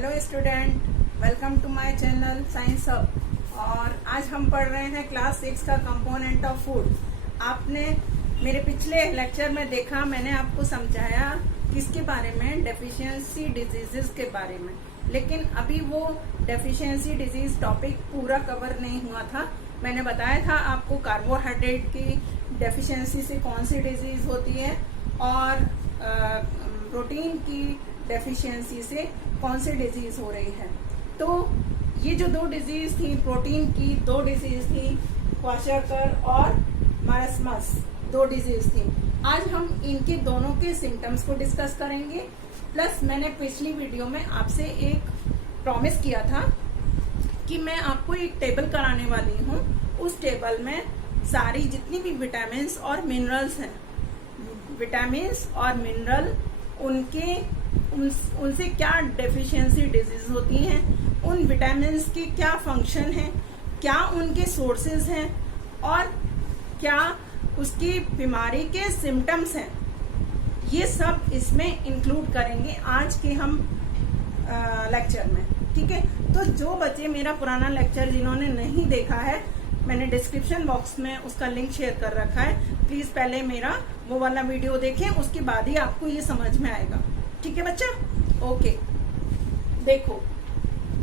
Hello student, welcome to my channel science hub. और आज हम पढ़ रहे हैं क्लास 6 का कंपोनेंट ऑफ फूड। आपने मेरे पिछले लेक्चर में देखा, मैंने आपको समझाया किसके बारे में, डेफिशिएंसी डिजीजेस के बारे में। लेकिन अभी वो डेफिशिएंसी डिजीज टॉपिक पूरा कवर नहीं हुआ था। मैंने बताया था आपको कार्बोहाइड्रेट की डेफिशिएंसी से कौन सी डिजीज होती है और प्रोटीन की डेफिशिएंसी से कौन सी डिजीज हो रही है। तो ये जो दो डिजीज थी, प्रोटीन की दो डिजीज थी, क्वाशरकर और मारस्मस दो डिजीज थी। आज हम इनके दोनों के सिम्टम्स को डिस्कस करेंगे। प्लस मैंने पिछली वीडियो में आपसे एक प्रॉमिस किया था कि मैं आपको एक टेबल कराने वाली हूँ। उस टेबल में सारी जितनी भी विटामिन और मिनरल्स हैं, विटामिन और मिनरल उनसे क्या डेफिशिएंसी डिजीज होती हैं, उन विटामिन के क्या फंक्शन हैं, क्या उनके सोर्सेज हैं और क्या उसकी बीमारी के सिम्टम्स हैं, ये सब इसमें इंक्लूड करेंगे आज के हम लेक्चर में। ठीक है, तो जो बच्चे मेरा पुराना लेक्चर जिन्होंने नहीं देखा है, मैंने डिस्क्रिप्शन बॉक्स में उसका लिंक शेयर कर रखा है। प्लीज पहले मेरा वो वाला वीडियो देखें, उसके बाद ही आपको ये समझ में आएगा। ठीक है बच्चा, ओके। देखो,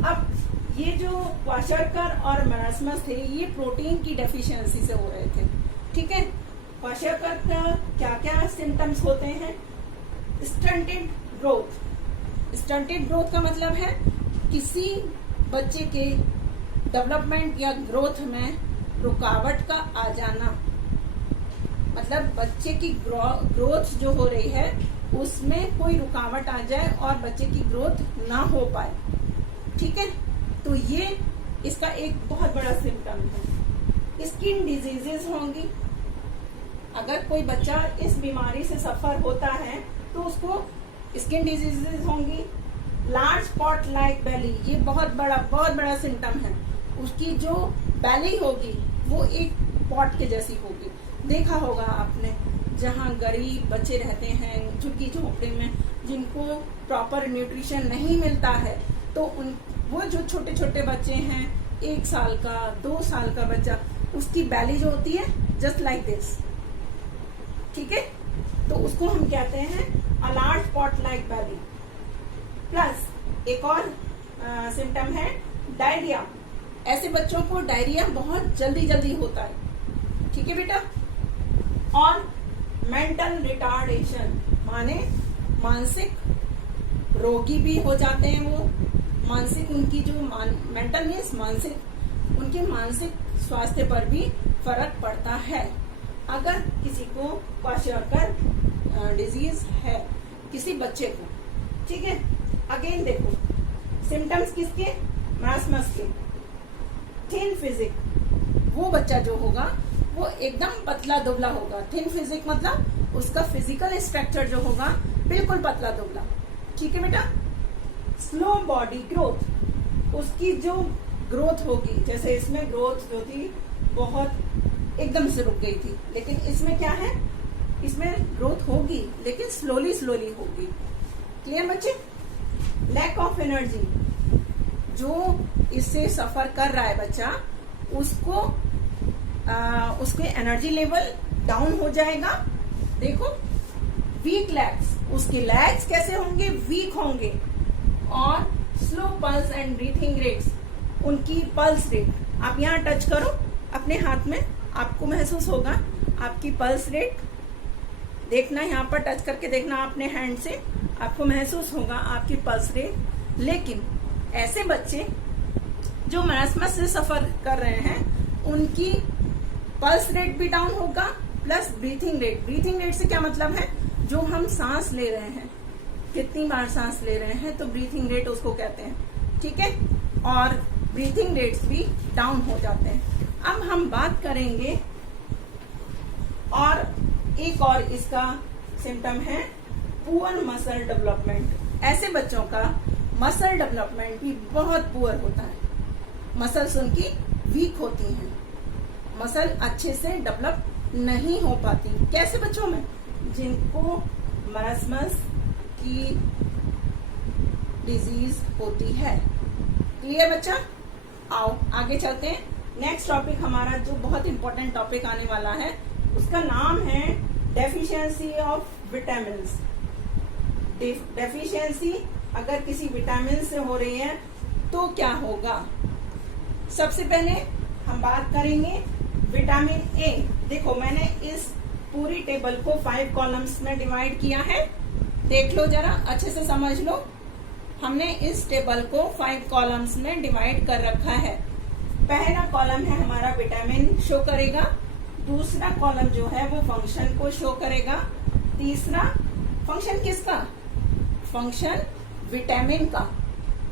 अब ये जो क्वाशरकर और मारस्मस थे, ये प्रोटीन की डेफिशिएंसी से हो रहे थे। ठीक है, क्वाशरकर का क्या क्या सिम्टम्स होते हैं? Stunted growth. स्टंटेड ग्रोथ का मतलब है किसी बच्चे के डेवलपमेंट या ग्रोथ में रुकावट का आ जाना। मतलब बच्चे की ग्रोथ जो हो रही है उसमें कोई रुकावट आ जाए और बच्चे की ग्रोथ ना हो पाए। ठीक है, तो ये इसका एक बहुत बड़ा सिम्टम है। स्किन डिजीजेस होंगी। अगर कोई बच्चा इस बीमारी से सफर होता है तो उसको स्किन डिजीजेस होंगी। लार्ज पॉट लाइक बेली, ये बहुत बड़ा सिम्टम है। उसकी जो बेली होगी वो एक पॉट के जैसी होगी। देखा होगा आपने, जहाँ गरीब बच्चे रहते हैं झुग्गी झोपड़ी में, जिनको प्रॉपर न्यूट्रिशन नहीं मिलता है, तो वो जो छोटे छोटे बच्चे हैं, 1 साल का 2 साल का बच्चा, उसकी बेली जो होती है जस्ट लाइक दिस। ठीक है, तो उसको हम कहते हैं a large pot like belly. Plus एक और सिम्टम है डायरिया। ऐसे बच्चों को डायरिया बहुत जल्दी होता है। ठीक है बेटा। और मेंटल रिटार्डेशन, माने मानसिक रोगी भी हो जाते हैं वो। मानसिक उनकी जो मेंटल मीन्स मानसिक, उनके मानसिक स्वास्थ्य पर भी फर्क पड़ता है अगर किसी को क्वाशरकर डिजीज है, किसी बच्चे को। ठीक है, अगेन देखो सिम्टम्स किसके? मारस्मस के। थिन फिजिक, वो बच्चा जो होगा वो एकदम पतला दुबला होगा। थिन फिजिक मतलब उसका फिजिकल स्ट्रक्चर जो होगा बिल्कुल पतला दुबला। ठीक है बेटा। स्लो बॉडी ग्रोथ, उसकी जो ग्रोथ होगी, जैसे इसमें ग्रोथ जो थी बहुत एकदम से रुक गई थी, लेकिन इसमें क्या है, इसमें ग्रोथ होगी लेकिन स्लोली होगी। क्लियर बच्चे? लैक ऑफ एनर्जी, जो इससे सफर कर रहा है बच्चा, उसको उसके एनर्जी लेवल डाउन हो जाएगा। देखो, वीक लेग्स, उसके लेग्स कैसे होंगे? वीक होंगे। और slow pulse and breathing rates, उनकी पल्स रेट, आप यहाँ टच करो अपने हाथ में, आपको महसूस होगा आपकी पल्स रेट। देखना, यहाँ पर टच करके देखना अपने हैंड से, आपको महसूस होगा आपकी पल्स रेट। लेकिन ऐसे बच्चे जो मारस्मस से सफर कर रहे हैं, उनकी पल्स रेट भी डाउन होगा, plus breathing rate. Breathing rate से क्या मतलब है? जो हम सांस ले रहे हैं, कितनी बार सांस ले रहे हैं, तो ब्रीथिंग रेट उसको कहते हैं। ठीक है, और ब्रीथिंग रेट्स भी डाउन हो जाते हैं। अब हम बात करेंगे, और एक और इसका सिम्टम है पुअर मसल डेवलपमेंट। ऐसे बच्चों का मसल डेवलपमेंट भी बहुत पुअर होता है। मसल्स उनकी वीक होती हैं, मसल अच्छे से डेवलप नहीं हो पाती। कैसे बच्चों में? जिनको मारस्मस की डिजीज होती है। क्लियर बच्चा? आओ आगे चलते हैं। नेक्स्ट टॉपिक हमारा जो बहुत इंपॉर्टेंट टॉपिक आने वाला है उसका नाम है डेफिशिएंसी ऑफ विटामिन्स। डेफिशिएंसी अगर किसी विटामिन से हो रही है तो क्या होगा। सबसे पहले हम बात करेंगे विटामिन ए। देखो मैंने इस पूरी टेबल को 5 कॉलम्स में डिवाइड किया है, देख लो जरा अच्छे से समझ लो। हमने इस टेबल को 5 कॉलम्स में डिवाइड कर रखा है। पहला कॉलम है हमारा विटामिन शो करेगा, दूसरा कॉलम जो है वो फंक्शन को शो करेगा, तीसरा फंक्शन किसका, फंक्शन विटामिन का।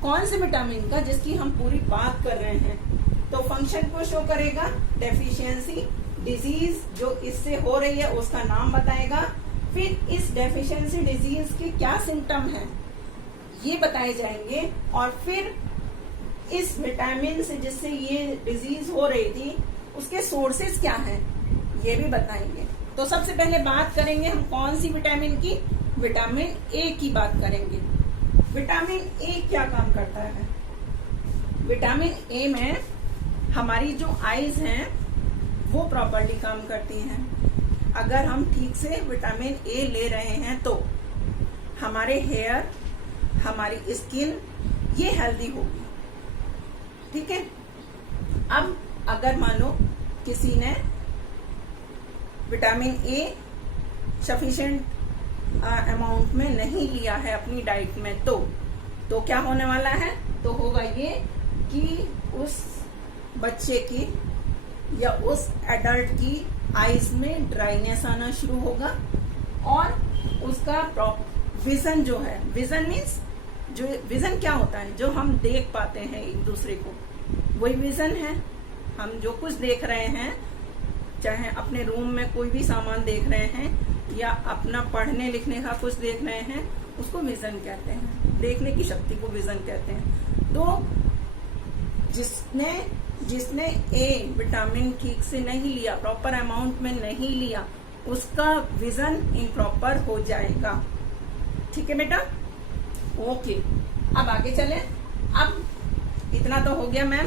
कौन से विटामिन का, जिसकी हम पूरी बात कर रहे हैं। तो फंक्शन को शो करेगा, डेफिशिएंसी, डिजीज जो इससे हो रही है उसका नाम बताएगा, फिर इस डेफिशिएंसी डिजीज के क्या सिम्टम हैं ये बताए जाएंगे, और फिर इस विटामिन से जिससे ये डिजीज हो रही थी उसके सोर्सेज क्या हैं ये भी बताएंगे। तो सबसे पहले बात करेंगे हम कौन सी विटामिन की, विटामिन ए की बात करेंगे। विटामिन ए क्या काम करता है। विटामिन ए में हमारी जो आईज हैं वो प्रॉपर्ली काम करती हैं। अगर हम ठीक से विटामिन ए ले रहे हैं तो हमारे हेयर, हमारी स्किन ये हेल्दी होगी। ठीक है। अब अगर मान लो किसी ने विटामिन ए सफिशिएंट अमाउंट में नहीं लिया है अपनी डाइट में तो क्या होने वाला है, तो होगा ये कि उस बच्चे की या उस एडल्ट की आईज में ड्राइनेस आना शुरू होगा, और उसका विजन जो है, विजन मीन्स जो विजन क्या होता है, जो हम देख पाते हैं एक दूसरे को, वही विजन है। हम जो कुछ देख रहे हैं, चाहे अपने रूम में कोई भी सामान देख रहे हैं या अपना पढ़ने लिखने का कुछ देख रहे हैं, उसको विजन कहते हैं। देखने की शक्ति को विजन कहते हैं। तो जिसने ए विटामिन ठीक से नहीं लिया, प्रॉपर अमाउंट में नहीं लिया, उसका विजन इम्प्रॉपर हो जाएगा। ठीक है बेटा, ओके। अब आगे चले। अब इतना तो हो गया मैम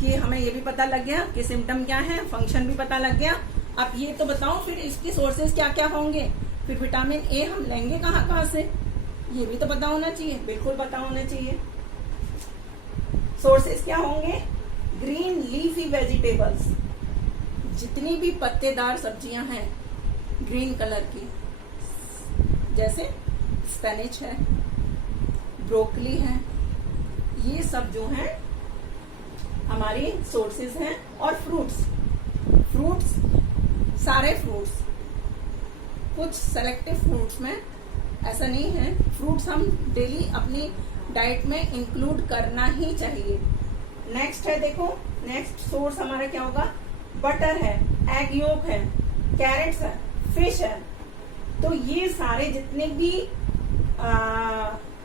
कि हमें ये भी पता लग गया कि सिम्टम क्या है, फंक्शन भी पता लग गया। अब ये तो बताओ फिर इसके सोर्सेज क्या क्या होंगे, फिर विटामिन ए हम लेंगे कहाँ से, ये भी तो पता होना चाहिए। बिल्कुल पता होना चाहिए। सोर्सेज क्या होंगे, ग्रीन लीफी वेजिटेबल्स, जितनी भी पत्तेदार सब्जियां हैं ग्रीन कलर की, जैसे स्पेनिच है, ब्रोकली है, ये सब जो है हमारी सोर्सेज हैं। और फ्रूट्स सारे फ्रूट्स, कुछ सेलेक्टिव फ्रूट्स में ऐसा नहीं है, फ्रूट्स हम डेली अपनी डाइट में इंक्लूड करना ही चाहिए। नेक्स्ट है, देखो नेक्स्ट सोर्स हमारा क्या होगा, बटर है, एग योक है, कैरेट्स है, फिश है। तो ये सारे जितने भी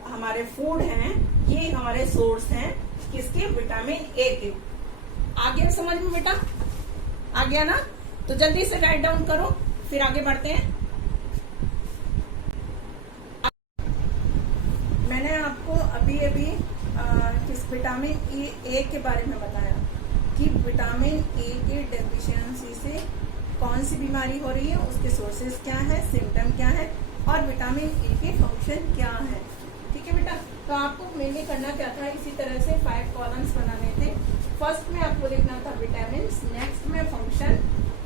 हमारे फूड हैं ये हमारे सोर्स हैं किसके, विटामिन ए के। आ गया समझ में बेटा, आ गया ना? तो जल्दी से राइट डाउन करो, फिर आगे बढ़ते हैं। मैंने आपको अभी किस विटामिन ए के बारे में बताया कि विटामिन ए के डेफिशिएंसी से कौन सी बीमारी हो रही है, उसके सोर्सेज क्या है, सिम्टम क्या है, और विटामिन ए के फंक्शन क्या है। ठीक है बेटा, तो आपको मेनली करना क्या था, इसी तरह से 5 कॉलम्स बनाने थे। फर्स्ट में आपको लिखना था विटामिन, नेक्स्ट में फंक्शन,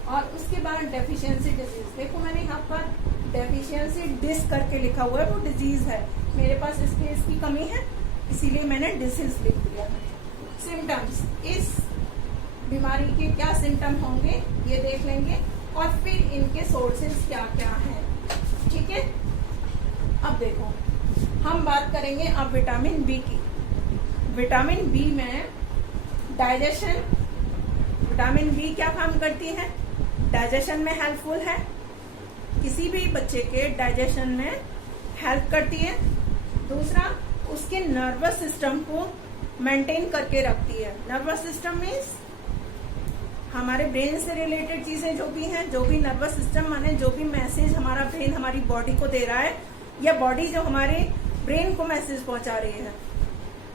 और उसके बाद डेफिशिएंसी डिजीज। देखो मैंने यहाँ पर डेफिशिएंसी डिस करके लिखा हुआ है, वो डिजीज है। मेरे पास इसकी कमी है, इसीलिए मैंने डिसीज लिख दिया। सिम्टम्स, इस बीमारी के क्या सिम्टम होंगे ये देख लेंगे, और फिर इनके सोर्सेज क्या क्या हैं। ठीक है। अब देखो हम बात करेंगे अब विटामिन बी की। विटामिन बी में डाइजेशन, विटामिन बी क्या काम करती है, डाइजेशन में हेल्पफुल है, किसी भी बच्चे के डाइजेशन में हेल्प करती है। दूसरा, उसके नर्वस सिस्टम को मेंटेन करके रखती है। नर्वस सिस्टम मीन्स हमारे ब्रेन से रिलेटेड चीजें जो भी हैं, जो भी नर्वस सिस्टम माने जो भी मैसेज हमारा ब्रेन हमारी बॉडी को दे रहा है, या बॉडी जो हमारे ब्रेन को मैसेज पहुंचा रही है।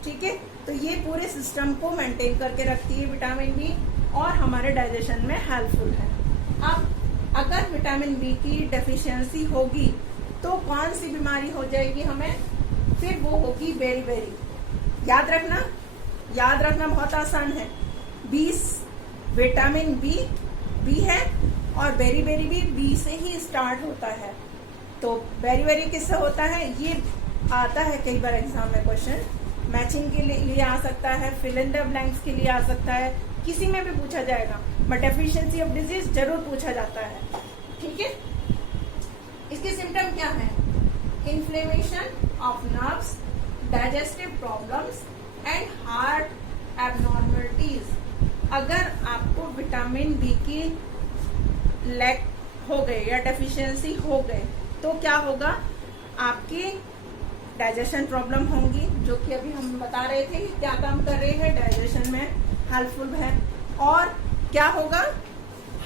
ठीक है, तो ये पूरे सिस्टम को मेंटेन करके रखती है विटामिन बी और हमारे डाइजेशन में हेल्पफुल है। अब अगर विटामिन बी की डेफिशिएंसी होगी तो कौन सी बीमारी हो जाएगी हमें? फिर वो होगी बेरी। याद रखना बहुत आसान है। विटामिन बी है और बेरी भी बी से ही स्टार्ट होता है। तो बेरी किससे होता है? ये आता है कई बार एग्जाम में क्वेश्चन, मैचिंग के लिए आ सकता है, फिल इन द ब्लैंक्स के लिए आ सकता है, किसी में भी पूछा जाएगा, बट डेफिशिएंसी ऑफ डिजीज जरूर पूछा जाता है। ठीक है, इसके सिम्टम क्या है? Inflammation of nerves, digestive problems and heart abnormalities. अगर आपको विटामिन बी की लैक हो गए या डेफिशिएंसी हो गए तो क्या होगा? आपकी डाइजेशन प्रॉब्लम होंगी, जो कि अभी हम बता रहे थे क्या काम कर रही है, डाइजेशन में हेल्पफुल है। और क्या होगा?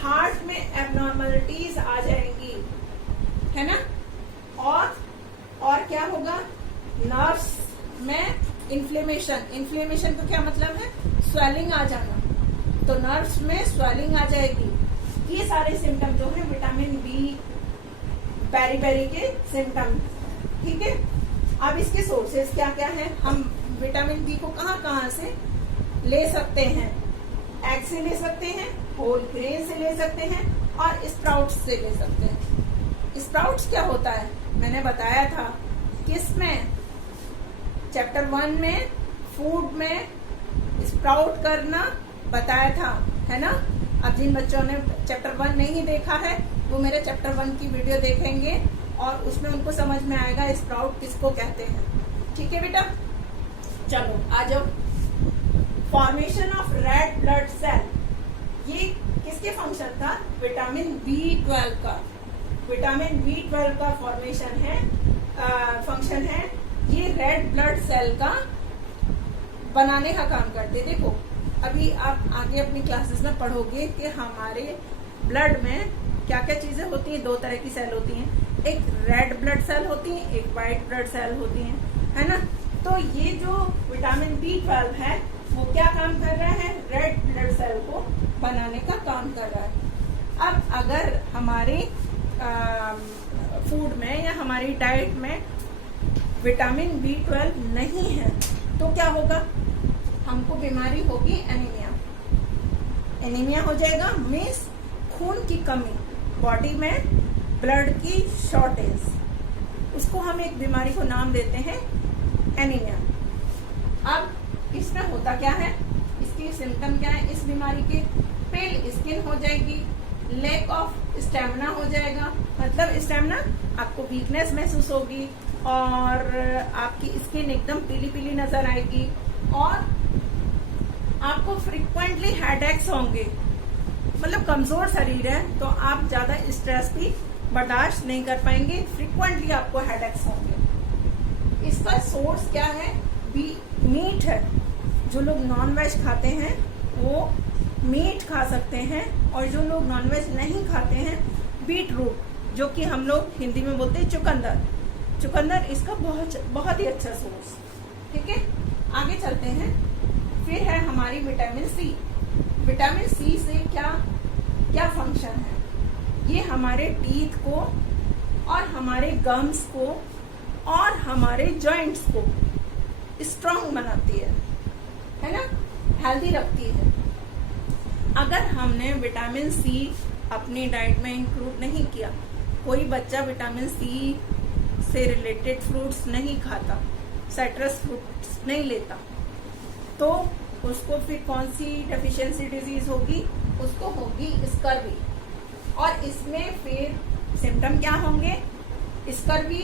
हार्ट में एबनॉर्मलिटीज आ जाएंगी, है ना। और क्या होगा? नर्व्स में इन्फ्लेमेशन का क्या मतलब है? स्वेलिंग आ जाना। तो नर्व्स में स्वेलिंग आ जाएगी। ये सारे सिम्टम जो है विटामिन बी बेरी के सिम्टम। ठीक है, अब इसके सोर्सेज क्या क्या हैं? हम विटामिन बी को कहाँ से ले सकते हैं? एग से ले सकते हैं, होल ग्रेन से ले सकते हैं और स्प्राउट्स से ले सकते हैं। स्प्राउट्स क्या होता है? मैंने बताया था किसमें? चैप्टर 1 में फूड में स्प्राउट करना बताया था, है ना। अब जिन बच्चों ने चैप्टर 1 नहीं देखा है वो मेरे चैप्टर 1 की वीडियो देखेंगे और उसमें उनको समझ में आएगा स्प्राउट किसको कहते हैं। ठीक है बेटा, चलो आ जाओ। Formation of red blood cell, ये किसके फंक्शन था? विटामिन B12 का। विटामिन B12 का फॉर्मेशन है, फंक्शन है। ये रेड ब्लड सेल का बनाने का काम करते। देखो अभी आप आगे अपनी क्लासेस में पढ़ोगे कि हमारे ब्लड में क्या क्या चीजें होती हैं। 2 तरह की सेल होती हैं, एक रेड ब्लड सेल होती है, एक व्हाइट ब्लड सेल होती है ना। तो ये जो विटामिन B12 है वो क्या काम कर रहा है? रेड ब्लड सेल को बनाने का काम कर रहा है। अब अगर हमारे फूड में या हमारी डाइट में विटामिन B12 नहीं है तो क्या होगा? हमको बीमारी होगी एनीमिया हो जाएगा, मीन्स खून की कमी, बॉडी में ब्लड की शॉर्टेज, उसको हम एक बीमारी को नाम देते हैं एनीमिया। अब इसमें होता क्या है? इसके सिम्टम क्या है इस बीमारी के? पेल स्किन हो जाएगी, लैक ऑफ स्टेमिना हो जाएगा, मतलब स्टेमिना, आपको वीकनेस महसूस होगी और आपकी स्किन एकदम पीली पीली नजर आएगी और आपको फ्रीक्वेंटली हेडेक्स होंगे। मतलब कमजोर शरीर है तो आप ज्यादा स्ट्रेस भी बर्दाश्त नहीं कर पाएंगे, फ्रीक्वेंटली आपको हेडेक्स होंगे। इसका सोर्स क्या है? मीट है। जो लोग नॉन वेज खाते हैं वो मीट खा सकते हैं और जो लोग नॉन वेज नहीं खाते हैं बीट रूट, जो कि हम लोग हिंदी में बोलते हैं चुकंदर, इसका बहुत ही अच्छा सोर्स। ठीक है, आगे चलते हैं। फिर है हमारी विटामिन सी। विटामिन सी से क्या फंक्शन है? ये हमारे टीथ को और हमारे गम्स को और हमारे जॉइंट्स को स्ट्रांग बनाती है ना, हेल्दी रखती है। अगर हमने विटामिन सी अपनी डाइट में इंक्लूड नहीं किया, कोई बच्चा विटामिन सी से रिलेटेड फ्रूट्स नहीं खाता, साइट्रस फ्रूट्स नहीं लेता, तो उसको फिर कौन सी डेफिशिएंसी डिजीज होगी? उसको होगी स्कर्वी। और इसमें फिर सिम्टम क्या होंगे? स्कर्वी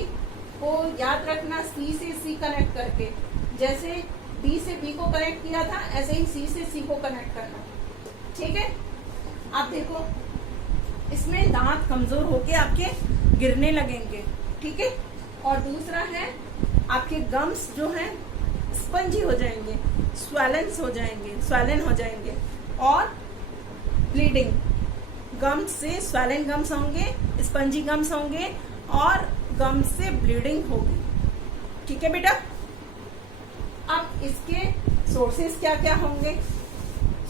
को याद रखना सी से सी कनेक्ट करके, जैसे बी से बी को कनेक्ट किया था ऐसे ही सी से सी को कनेक्ट करना। ठीक है, आप देखो इसमें दांत कमजोर होके आपके गिरने लगेंगे। ठीक है, और दूसरा है आपके गम्स जो हैं स्पंजी हो जाएंगे, स्वेलन हो जाएंगे और ब्लीडिंग। गम्स से स्वेलन गम्स होंगे, स्पंजी गम्स होंगे और गम्स से ब्लीडिंग होगी। ठीक है बेटा। अब इसके सोर्सेस क्या क्या होंगे,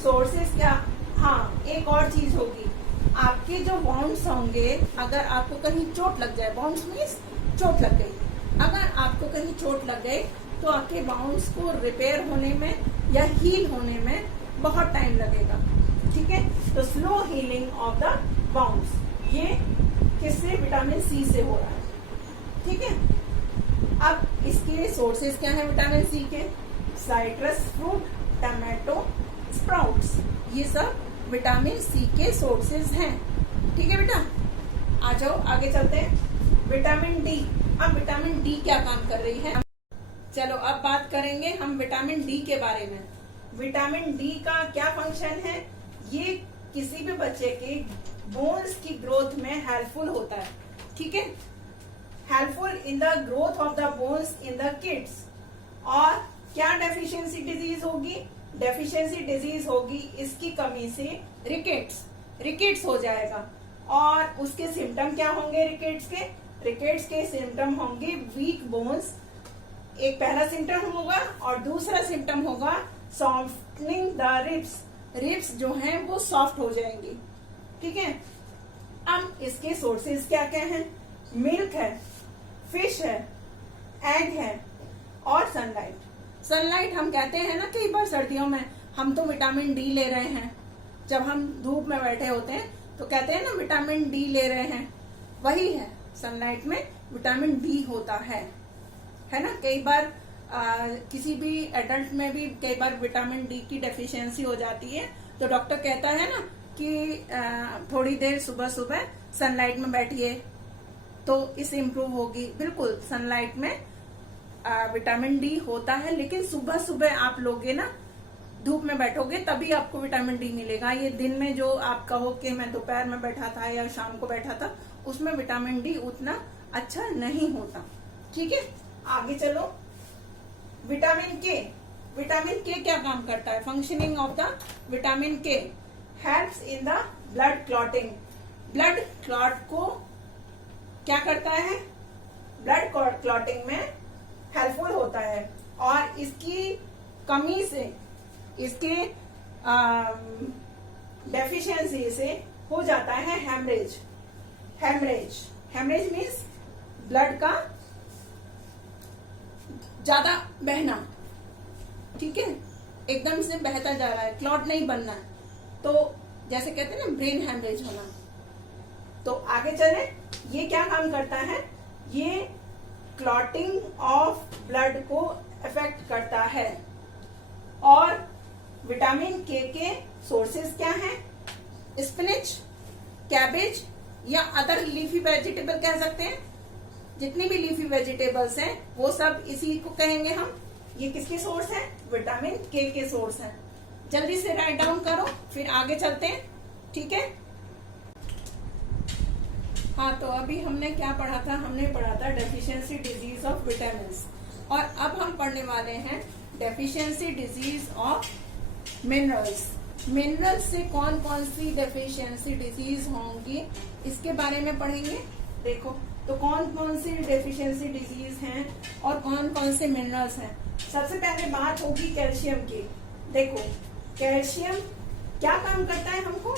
सोर्सेस क्या, हाँ एक और चीज होगी, आपके जो बाउंड्स होंगे, अगर आपको कहीं चोट लग जाए, बाउंड्स मीन्स चोट लग गई, अगर आपको कहीं चोट लग गई तो आपके बाउंड्स को रिपेयर होने में या हील होने में बहुत टाइम लगेगा, ठीक है। तो slow healing of the bounds, ये किससे, विटामिन सी से हो रहा है, ठीक है। अब इसके सोर्सेज क्या है विटामिन सी के, साइट्रस फ्रूट, टमाटो, स्प्राउट्स, ये सब विटामिन सी के सोर्सेज हैं, ठीक है बेटा। आ जाओ आगे चलते हैं। विटामिन डी, अब विटामिन डी क्या काम कर रही है, चलो अब बात करेंगे हम विटामिन डी के बारे में। विटामिन डी का क्या फंक्शन है, ये किसी भी बच्चे के बोन्स की ग्रोथ में हेल्पफुल होता है, ठीक है, helpful in the growth of the bones in the kids. और क्या डेफिशिएंसी डिजीज होगी, डेफिशिएंसी डिजीज होगी इसकी कमी से रिकेट्स हो जाएगा। और उसके सिम्टम क्या होंगे रिकेट्स के सिम्टम होंगे वीक बोन्स, एक पहला सिम्टम होगा, और दूसरा सिम्टम होगा सॉफ्टनिंग द रिब्स जो हैं वो सॉफ्ट हो जाएंगी, ठीक है। अब इसके सोर्सेज क्या क्या हैं, मिल्क है, फिश है, एग है और सनलाइट हम कहते हैं ना कई बार सर्दियों में हम तो विटामिन डी ले रहे हैं, जब हम धूप में बैठे होते हैं तो कहते हैं ना विटामिन डी ले रहे हैं, वही है, सनलाइट में विटामिन डी होता है ना। कई बार किसी भी एडल्ट में भी कई बार विटामिन डी की डेफिशिएंसी हो जाती है, तो डॉक्टर कहता है ना कि थोड़ी देर सुबह सुबह सनलाइट में बैठिए तो इससे इम्प्रूव होगी। बिल्कुल सनलाइट में विटामिन डी होता है, लेकिन सुबह सुबह आप लोगे ना, धूप में बैठोगे तभी आपको विटामिन डी मिलेगा। ये दिन में जो आप कहो कि मैं दोपहर में बैठा था या शाम को बैठा था, उसमें विटामिन डी उतना अच्छा नहीं होता, ठीक है। आगे चलो, विटामिन के क्या काम करता है, फंक्शनिंग ऑफ द विटामिन के, helps in the blood clotting, blood clot को क्या करता है, ब्लड क्लॉटिंग में हेल्पफुल होता है। और इसकी कमी से, इसके डेफिशिएंसी से हो जाता है हेमरेज मीन्स ब्लड का ज्यादा बहना, ठीक है, एकदम से बहता जा रहा है, क्लॉट नहीं बनना है, तो जैसे कहते हैं ना ब्रेन हेमरेज होना। तो आगे चले, ये क्या काम करता है, ये क्लॉटिंग ऑफ ब्लड को इफेक्ट करता है। और विटामिन के सोर्सेज क्या हैं, स्पिनच, कैबेज या अदर लीफी वेजिटेबल कह सकते हैं, जितनी भी लीफी वेजिटेबल्स हैं वो सब इसी को कहेंगे हम। ये किसके सोर्स है, विटामिन के सोर्स है। जल्दी से राइट डाउन करो, फिर आगे चलते हैं, ठीक है। हाँ, तो अभी हमने क्या पढ़ा था, हमने पढ़ा था डेफिशिएंसी डिजीज ऑफ विटामिन्स, और अब हम पढ़ने वाले हैं deficiency disease of minerals. Minerals से कौन कौन सी डेफिशिएंसी डिजीज होंगी इसके बारे में पढ़ेंगे। देखो तो कौन कौन सी डेफिशिएंसी डिजीज हैं और कौन कौन से मिनरल्स हैं। सबसे पहले बात होगी कैल्शियम की। देखो कैल्शियम क्या काम करता है, हमको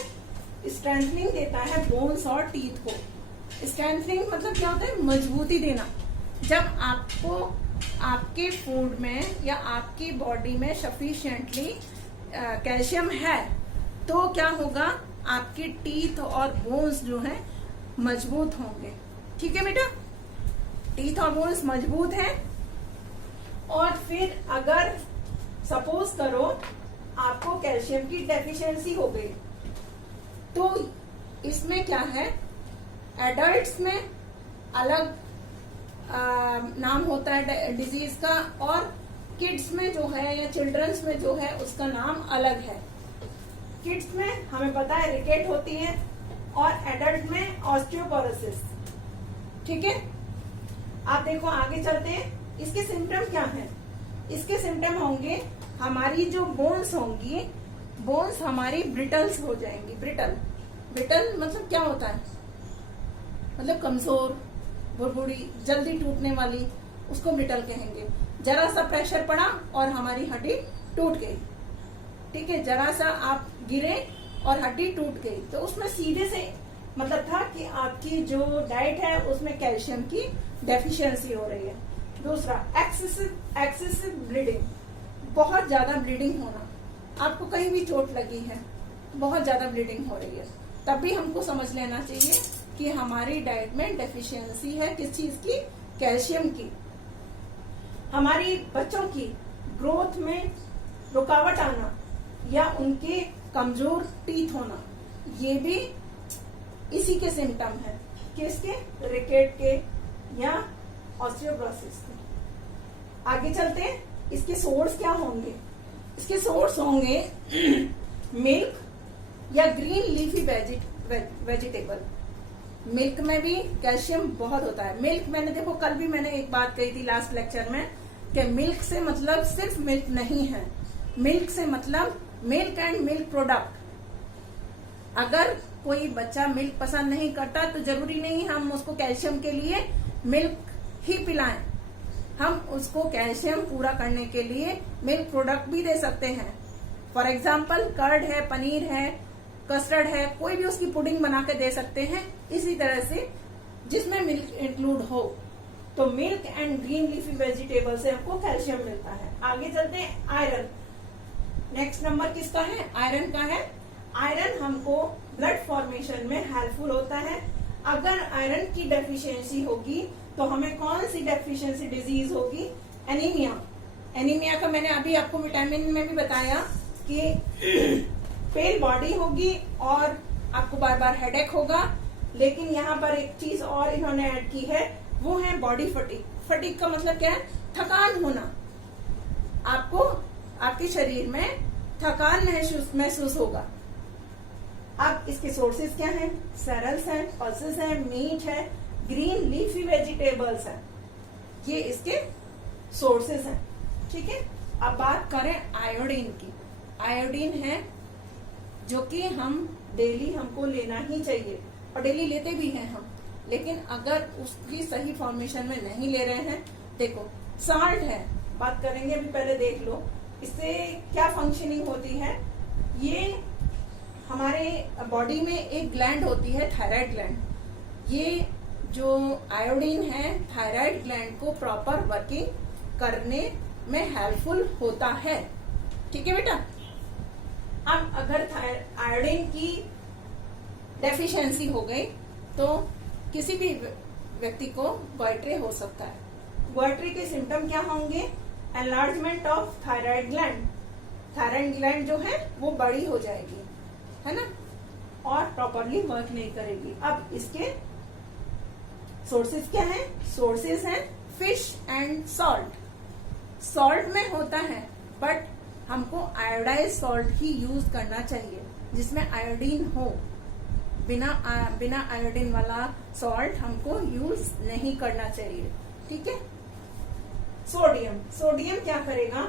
स्ट्रेंथनिंग देता है बोन्स और टीथ को। स्ट्रेंथनिंग मतलब क्या होता है, मजबूती देना। जब आपको आपके फूड में या आपकी बॉडी में सफिशिएंटली कैल्शियम है तो क्या होगा, आपके टीथ और बोन्स जो हैं मजबूत होंगे, ठीक है बेटा। टीथ और बोन्स मजबूत हैं। और फिर अगर सपोज करो आपको कैल्शियम की डेफिशिएंसी हो गई, तो इसमें क्या है, एडल्ट्स में अलग नाम होता है डिजीज का, और किड्स में जो है या चिल्ड्रंस में जो है उसका नाम अलग है। किड्स में हमें पता है रिकेट होती है और एडल्ट में ऑस्टियोपोरोसिस, ठीक है। आप देखो आगे चलते हैं, इसके सिम्टम क्या हैं। इसके सिम्टम होंगे, हमारी जो बोन्स होंगी, बोन्स हमारी ब्रिटल्स हो जाएंगी। ब्रिटल मतलब क्या होता है, मतलब कमजोर, भुरभुरी, जल्दी टूटने वाली। उसको ब्रिटल कहेंगे। जरा सा प्रेशर पड़ा और हमारी हड्डी टूट गई, ठीक है, जरा सा आप गिरे और हड्डी टूट गई, तो उसमें सीधे से मतलब था कि आपकी जो डाइट है उसमें कैल्शियम की डेफिशिएंसी हो रही है। दूसरा, एक्सेसिव ब्लीडिंग, बहुत ज्यादा ब्लीडिंग होना, आपको कहीं भी चोट लगी है, बहुत ज्यादा ब्लीडिंग हो रही है, तब भी हमको समझ लेना चाहिए कि हमारी डाइट में डेफिशिएंसी है किस चीज की, कैल्शियम की। हमारी बच्चों की ग्रोथ में रुकावट आना या उनके कमजोर टीथ होना, ये भी इसी के सिम्टम है, किसके, रिकेट के या ऑस्टियोपोरोसिस के। आगे चलते हैं, इसके सोर्स क्या होंगे। इसके सोर्स होंगे मिल्क या ग्रीन लीफी वेजिटेबल। मिल्क में भी कैल्शियम बहुत होता है। मिल्क, मैंने देखो कल भी मैंने एक बात कही थी लास्ट लेक्चर में कि मिल्क से मतलब सिर्फ मिल्क नहीं है, मिल्क से मतलब मिल्क एंड मिल्क प्रोडक्ट। अगर कोई बच्चा मिल्क पसंद नहीं करता तो जरूरी नहीं हम उसको कैल्शियम के लिए मिल्क ही पिलाएं, हम उसको कैल्शियम पूरा करने के लिए मिल्क प्रोडक्ट भी दे सकते हैं। फॉर एग्जाम्पल कर्ड है, पनीर है, कस्टर्ड है, कोई भी उसकी पुडिंग बना के दे सकते हैं, इसी तरह से जिसमें मिल्क इंक्लूड हो। तो milk and green leafy vegetable से हमको कैल्शियम मिलता है। आगे चलते हैं, आयरन। नेक्स्ट नंबर किसका है, आयरन का है। आयरन हमको ब्लड फॉर्मेशन में हेल्पफुल होता है। अगर आयरन की डेफिशिएंसी होगी तो हमें कौन सी डेफिशिएंसी डिजीज होगी, एनीमिया। एनीमिया का मैंने अभी आपको विटामिन में भी बताया कि पेल बॉडी होगी और आपको बार बार हेडेक होगा। लेकिन यहाँ पर एक चीज और इन्होंने ऐड की है, वो है बॉडी फटीग। फटीग का मतलब क्या है, थकान होना। आपको आपके शरीर में थकान महसूस होगा। अब इसके सोर्सेज क्या हैं, सेरल्स हैं, पल्सेस हैं, मीट है, ग्रीन लीफी वेजिटेबल्स हैं, ये इसके सोर्सेज हैं, ठीक है। अब बात करें आयोडीन की। आयोडीन है जो कि हम डेली हमको लेना ही चाहिए और डेली लेते भी हैं हम, लेकिन अगर उसकी सही फॉर्मेशन में नहीं ले रहे हैं, देखो साल्ट है, बात करेंगे अभी, पहले देख लो इससे क्या फंक्शनिंग होती है। ये हमारे बॉडी में एक ग्लैंड होती है, थायराइड ग्लैंड। ये जो आयोडीन है थायराइड ग्लैंड को प्रॉपर वर्किंग करने में हेल्पफुल होता है, ठीक है बेटा। अब अगर आयोडीन की डेफिशिएंसी हो गई तो किसी भी व्यक्ति को गोइट्रे हो सकता है। गोइट्रे के सिम्टम क्या होंगे, enlargement of thyroid gland. Thyroid gland जो है वो बड़ी हो जाएगी, है ना, और प्रॉपरली वर्क नहीं करेगी। अब इसके सोर्सेज क्या है, सोर्सेज हैं फिश एंड सॉल्ट। सॉल्ट में होता है बट हमको आयोडाइज सॉल्ट ही यूज करना चाहिए जिसमें आयोडीन हो। बिना आयोडीन वाला सॉल्ट हमको यूज नहीं करना चाहिए, ठीक है। सोडियम, सोडियम क्या करेगा,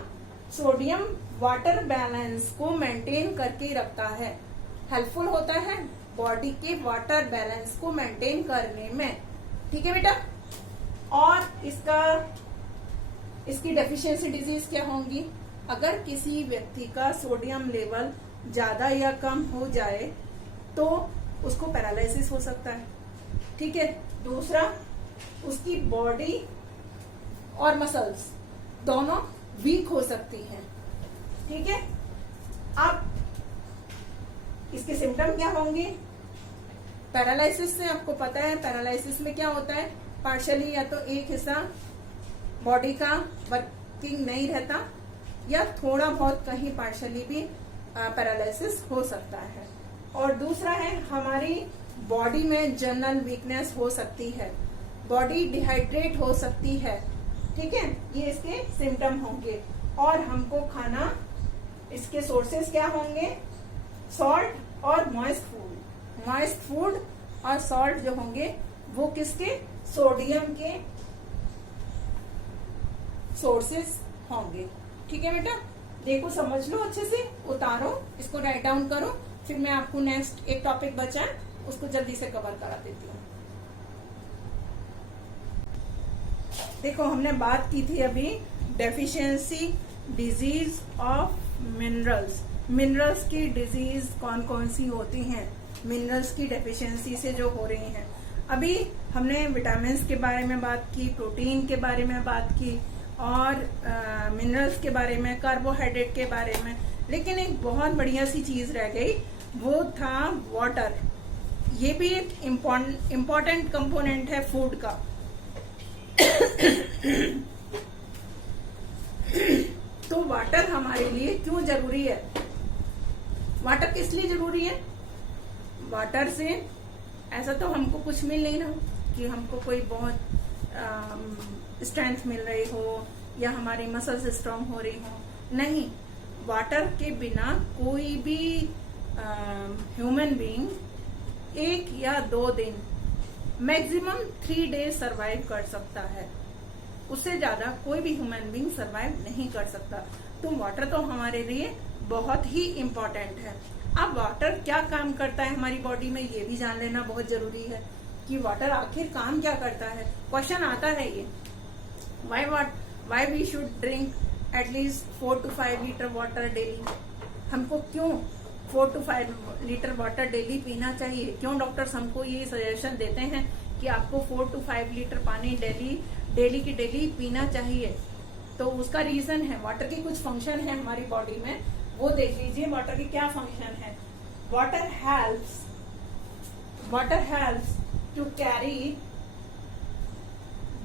सोडियम वाटर बैलेंस को मेंटेन करके रखता है, हेल्पफुल होता है बॉडी के वाटर बैलेंस को मेंटेन करने में, ठीक है बेटा। और इसकी डेफिशिएंसी डिजीज क्या होंगी, अगर किसी व्यक्ति का सोडियम लेवल ज्यादा या कम हो जाए तो उसको पैरालिसिस हो सकता है, ठीक है। दूसरा, उसकी बॉडी और मसल्स दोनों वीक हो सकती हैं, ठीक है। अब इसके सिम्टम क्या होंगे, पैरालिसिस से आपको पता है, पैरालिसिस में क्या होता है, पार्शियली या तो एक हिस्सा बॉडी का वर्किंग नहीं रहता या थोड़ा बहुत कहीं पार्शियली भी पैरालिसिस हो सकता है। और दूसरा है हमारी बॉडी में जनरल वीकनेस हो सकती है, बॉडी डिहाइड्रेट हो सकती है, ठीक है। ये इसके सिम्टम होंगे। और हमको खाना, इसके सोर्सेज क्या होंगे, सॉल्ट और मॉइस्ट फूड। मॉइस्ट फूड और सॉल्ट जो होंगे वो किसके, सोडियम के सोर्सेज होंगे, ठीक है बेटा। देखो समझ लो अच्छे से, उतारो, इसको राइट डाउन करो, फिर मैं आपको नेक्स्ट एक टॉपिक बचा है उसको जल्दी से कवर करा देती हूँ। देखो हमने बात की थी अभी deficiency disease of minerals. Minerals की डिजीज कौन कौन सी होती हैं, मिनरल्स की डेफिशिएंसी से जो हो रही हैं। अभी हमने विटामिन्स के बारे में बात की, प्रोटीन के बारे में बात की और मिनरल्स के बारे में, कार्बोहाइड्रेट के बारे में, लेकिन एक बहुत बढ़िया सी चीज रह गई, वो था वाटर। ये भी एक इम्पोर्टेंट कंपोनेंट है फूड का। तो वाटर हमारे लिए क्यों जरूरी है? वाटर किस लिए जरूरी है? वाटर से ऐसा तो हमको कुछ मिल नहीं रहा कि हमको कोई बहुत स्ट्रेंथ मिल रही हो या हमारी मसल्स स्ट्रांग हो रही हो, नहीं। वाटर के बिना कोई भी ह्यूमन बीइंग 1 या 2 दिन, मैक्सिमम 3 डेज सरवाइव कर सकता है। उससे ज्यादा कोई भी ह्यूमन बीइंग सरवाइव नहीं कर सकता। तो वाटर तो हमारे लिए बहुत ही इम्पोर्टेंट है। अब वाटर क्या काम करता है हमारी बॉडी में, ये भी जान लेना बहुत जरूरी है कि वाटर आखिर काम क्या करता है। क्वेश्चन आता है ये, why we should drink at least 4 to 5 litre water daily. हमको क्यों 4 to 5 लीटर वाटर डेली पीना चाहिए? क्यों डॉक्टर्स हमको ये सजेशन देते हैं कि आपको 4 to 5 लीटर पानी डेली की डेली पीना चाहिए? तो उसका रीजन है, वाटर के कुछ फंक्शन है हमारी बॉडी में, वो देख लीजिए वाटर के क्या फंक्शन है। Water helps to carry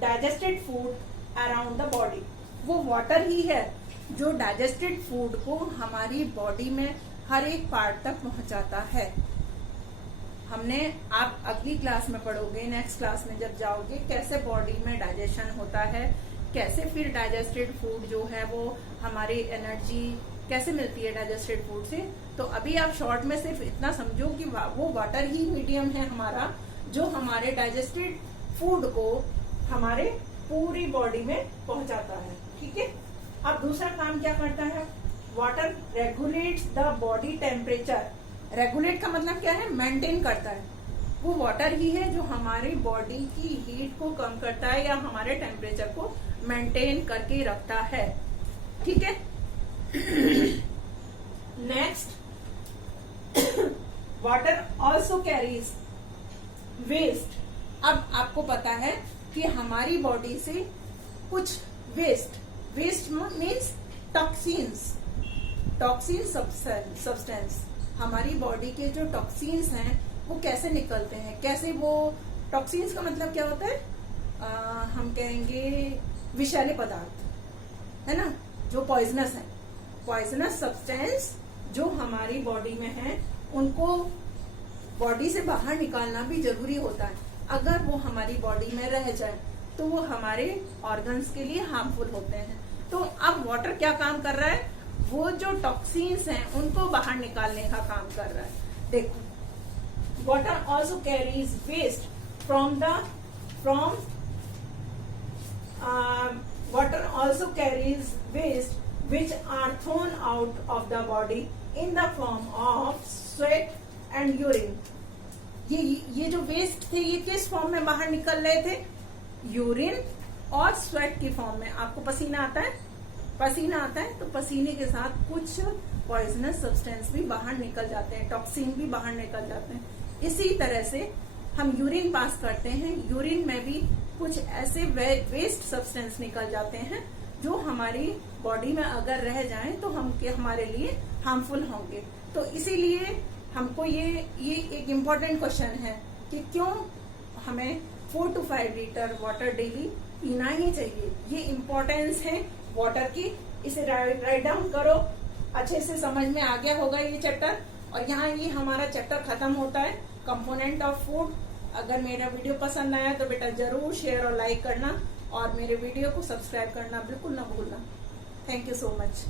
digested food around the body. वो वाटर ही है जो डाइजेस्टेड फूड को हमारी बॉडी में हर एक पार्ट तक पहुंचाता है। हमने, आप अगली क्लास में पढ़ोगे, नेक्स्ट क्लास में जब जाओगे, कैसे बॉडी में डाइजेशन होता है, कैसे फिर डाइजेस्टेड फूड जो है वो हमारी एनर्जी कैसे मिलती है डाइजेस्टेड फूड से। तो अभी आप शॉर्ट में सिर्फ इतना समझो कि वो वाटर ही मीडियम है हमारा, जो हमारे डाइजेस्टेड फूड को हमारे पूरी बॉडी में पहुंचाता है। ठीक है। अब दूसरा काम क्या करता है? Water regulates the body temperature. Regulate का मतलब क्या है? मेंटेन करता है। वो वाटर ही है जो हमारी बॉडी की हीट को कम करता है या हमारे टेम्परेचर को मेंटेन करके रखता है। ठीक है। Next, water also carries waste. अब आपको पता है कि हमारी बॉडी से कुछ वेस्ट मीन्स टॉक्सिन सब्सटेंस, हमारी बॉडी के जो टॉक्सिन्स हैं वो कैसे निकलते हैं, कैसे वो टॉक्सिन्स का मतलब क्या होता है? हम कहेंगे विषैले पदार्थ, है ना, जो पॉइजनस है। पॉइजनस सब्सटेंस जो हमारी बॉडी में है, उनको बॉडी से बाहर निकालना भी जरूरी होता है। अगर वो हमारी बॉडी में रह जाए तो वो हमारे ऑर्गन्स के लिए हार्मफुल होते हैं। तो अब वाटर क्या काम कर रहा है? वो जो टॉक्सिन्स हैं उनको बाहर निकालने का काम कर रहा है। देखो, water also carries waste water also carries waste which are thrown out of the body in the form of sweat and urine. ये जो वेस्ट थे ये किस फॉर्म में बाहर निकल रहे थे? यूरिन और स्वेट की फॉर्म में। आपको पसीना आता है तो पसीने के साथ कुछ पॉइजनस सब्सटेंस भी बाहर निकल जाते हैं, टॉक्सिन भी बाहर निकल जाते हैं। इसी तरह से हम यूरिन पास करते हैं, यूरिन में भी कुछ ऐसे वेस्ट सब्सटेंस निकल जाते हैं जो हमारी बॉडी में अगर रह जाएं तो हमारे लिए हार्मफुल होंगे। तो इसीलिए हमको ये एक इम्पोर्टेंट क्वेश्चन है कि क्यों हमें 4 to 5 लीटर वाटर डेली पीना ही चाहिए। ये इम्पोर्टेंस है वाटर की। इसे राइट डाउन करो, अच्छे से समझ में आ गया होगा ये चैप्टर। और यहाँ ये हमारा चैप्टर खत्म होता है, कंपोनेंट ऑफ फूड। अगर मेरा वीडियो पसंद आया तो बेटा जरूर शेयर और लाइक करना, और मेरे वीडियो को सब्सक्राइब करना बिल्कुल ना भूलना। Thank you so much.